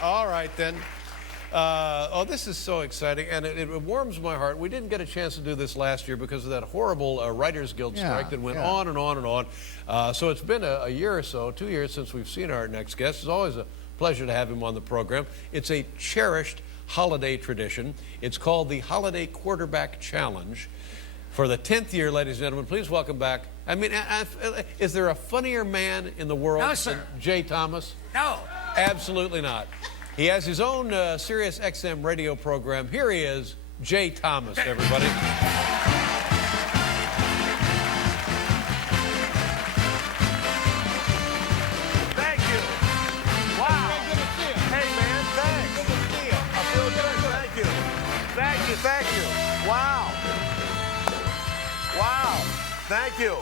All right, then. Oh, this is so exciting, and it warms my heart. We didn't get a chance to do this last year because of that horrible Writers Guild strike that went on and on and on. So it's been a year or so, 2 years since we've seen our next guest. It's always a pleasure to have him on the program. It's a cherished holiday tradition. It's called the Holiday Quarterback Challenge. For the 10th year, ladies and gentlemen, please welcome back. I mean, is there a funnier man in the world than Jay Thomas? No. Absolutely not. He has his own Sirius XM radio program. Here he is, Jay Thomas, everybody. Thank you. Wow. Good to see you. Hey, man, thanks. Good to see you. I feel good. Thank you. Thank you. Thank you. Wow. Wow. Thank you.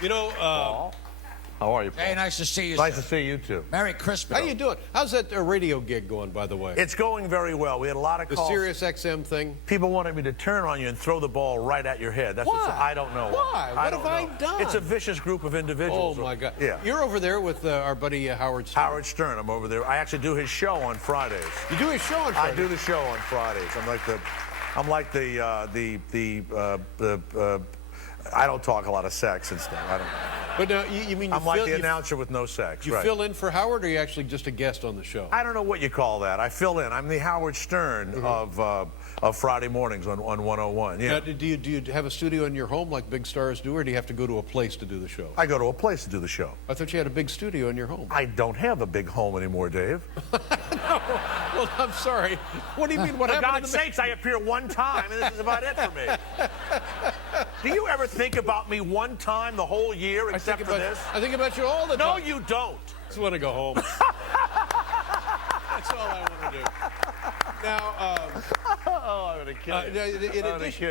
You know, how are you, Paul? Hey, nice to see you, Nice sir. to see you, too. Merry Christmas. how you doing? How's that radio gig going, by the way? It's going very well. We had a lot of The calls. Sirius XM thing? People wanted me to turn on you and throw the ball right at your head. That's Why? I don't know. Why? What have I done? It's a vicious group of individuals. Oh, my God. Yeah. You're over there with our buddy Howard Stern. Howard Stern. I'm over there. I actually do his show on Fridays. You do his show on Friday? I do the show on Fridays. I'm like I don't talk a lot of sex and stuff. I don't. But now, you mean I'm like the announcer with no sex. You fill in for Howard, or are you actually just a guest on the show? I don't know what you call that. I fill in. I'm the Howard Stern of Friday mornings on 101. Yeah. Now, do you have a studio in your home like big stars do, or do you have to go to a place to do the show? I go to a place to do the show. I thought you had a big studio in your home. I don't have a big home anymore, Dave. No. Well, I'm sorry. What do you mean? What For happened? God's sakes, I appear one time, and this is about it for me. Do you ever think about me one time the whole year except for this? I think about you all the No, time. you don't. I just want to go home. That's all I want to do. Now, Oh, I'm going to kill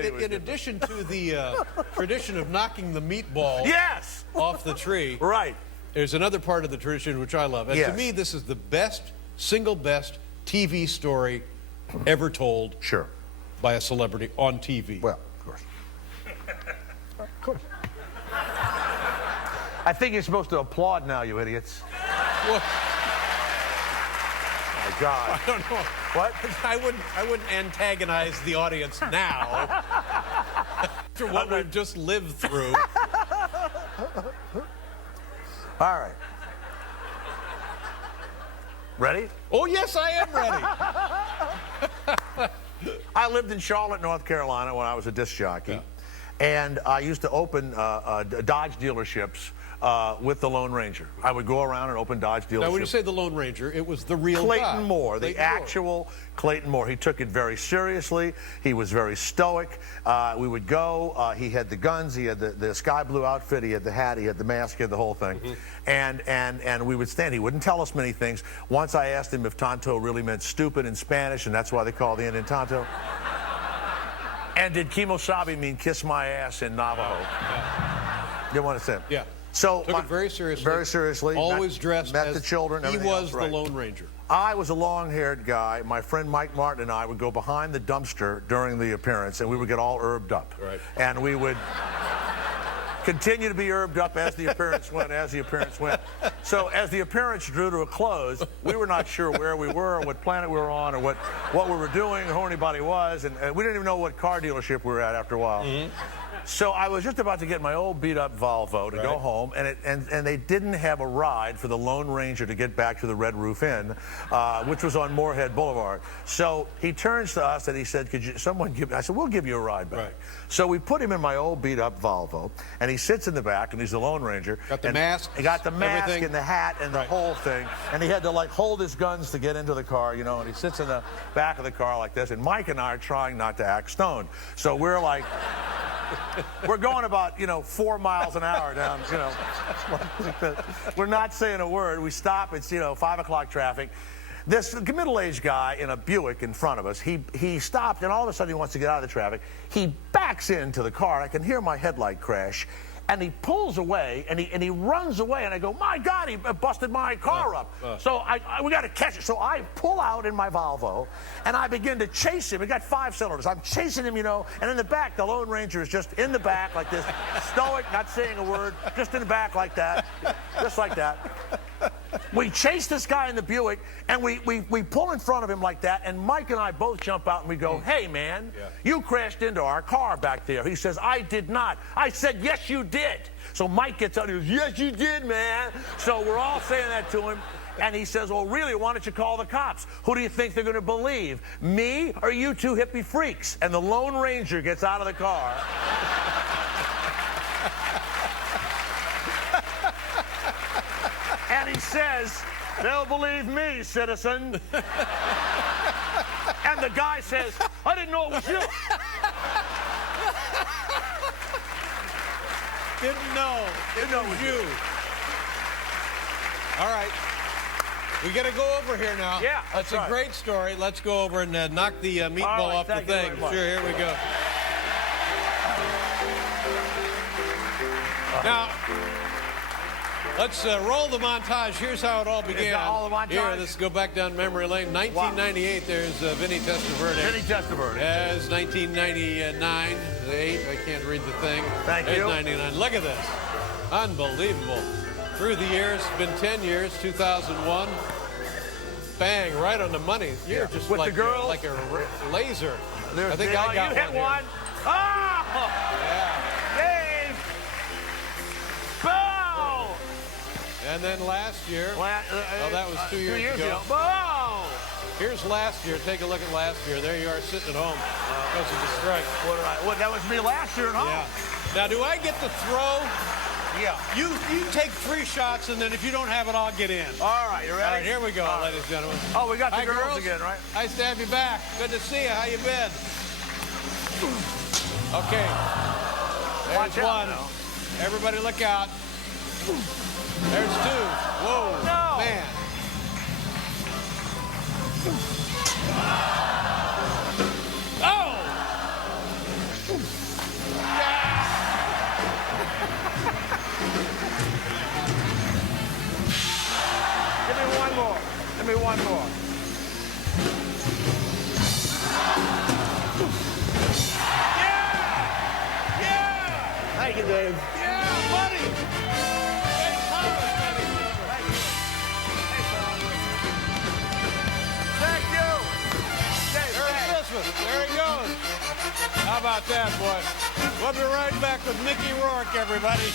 you. in addition to the tradition of knocking the meatball Yes! off the tree, Right. there's another part of the tradition which I love. And Yes. to me, this is the single best TV story ever told Sure. by a celebrity on TV. Well, of course. Of course. I think you're supposed to applaud now, you idiots. Well, My God. I don't know. What? I wouldn't antagonize the audience now after what we've just lived through. All right. Ready? Oh, yes, I am ready. I lived in Charlotte, North Carolina when I was a disc jockey. Yeah. And I used to open Dodge dealerships with the Lone Ranger. I would go around and open Dodge dealerships. Now, when you say the Lone Ranger, it was the real Clayton guy. Moore, the actual Clayton Moore. He took it very seriously. He was very stoic. We would go. He had the guns. He had the sky blue outfit. He had the hat. He had the mask. He had the whole thing. And we would stand. He wouldn't tell us many things. Once I asked him if Tonto really meant stupid in Spanish, and that's why they call the Indian Tonto. And did Kimosabi mean kiss my ass in Navajo? You want to say? Yeah. So took it very seriously. Very seriously. Always dressed met as the children. He was else, right. the Lone Ranger. I was a long-haired guy. My friend Mike Martin and I would go behind the dumpster during the appearance, and we would get all herbed up. Right. And we would continue to be herbed up as the appearance went, So as the appearance drew to a close, we were not sure where we were, or what planet we were on, or what we were doing, or who anybody was, and we didn't even know what car dealership we were at after a while. So I was just about to get my old beat-up Volvo to go home, and they didn't have a ride for the Lone Ranger to get back to the Red Roof Inn, which was on Moorhead Boulevard. So he turns to us and he said, "Could someone give me?" I said, "We'll give you a ride back." Right. So we put him in my old beat-up Volvo, and he sits in the back, and he's the Lone Ranger. Got the mask. He got the mask everything. and the hat and the whole thing, and he had to like hold his guns to get into the car, you know. And he sits in the back of the car like this, and Mike and I are trying not to act stoned. So we're like. We're going about, 4 miles an hour down, We're not saying a word. We stop. It's, 5 o'clock traffic. This middle-aged guy in a Buick in front of us, he stopped, and all of a sudden he wants to get out of the traffic. He backs into the car. I can hear my headlight crash. And he pulls away, and he runs away, and I go, my God, he busted my car up. So we got to catch it. So I pull out in my Volvo, and I begin to chase him. He got 5 cylinders. I'm chasing him, and in the back, the Lone Ranger is just in the back like this, stoic, not saying a word, just in the back like that, just like that. We chase this guy in the Buick, and we pull in front of him like that, and Mike and I both jump out and we go, hey, man, you crashed into our car back there. He says, I did not. I said, yes, you did. So Mike gets out and he goes, yes, you did, man. So we're all saying that to him. And he says, well, really, why don't you call the cops? Who do you think they're going to believe? Me or you two hippie freaks? And the Lone Ranger gets out of the car. And he says, they'll believe me, citizen. And the guy says, I didn't know it was you. Didn't know it was you. All right. We got to go over here now. Yeah, that's right. a great story. Let's go over and knock the meatball off the thing. Sure, here we go. Now, let's roll the montage. Here's how it all began. All the montage? Here, let's go back down memory lane. 1998, there's Vinny Testaverde. Vinny Testaverde. As 1999, 8, I can't read the thing. Thank There's you. 99. Look at this. Unbelievable. Through the years, it's been 10 years, 2001. Bang, right on the money. You're just with like the girls, like a laser. I think you I got hit one. Oh! Yeah. Dave! Boom! And then last year, oh, that was 2 years ago. Boom! Here's last year. Take a look at last year. There you are sitting at home because of the strike. What, that was me last year at home. Yeah. Now, do I get to throw? Yeah. You take 3 shots, and then if you don't have it, I'll get in. All right, you ready? All right, here we go, ladies and gentlemen. Oh, we got the Hi, girls again, right? Nice to have you back. Good to see you. How you been? Okay. There's Watch out one. now. Everybody look out. There's 2. Whoa. No. Man. Oh! Give me one more. Give me one more. Yeah! Yeah! Thank you, Dave. Yeah, buddy! Hey, Thomas, buddy. Thank you. Dave, Merry thanks. Christmas. There he goes. How about that, boy? We'll be right back with Mickey Rourke, everybody.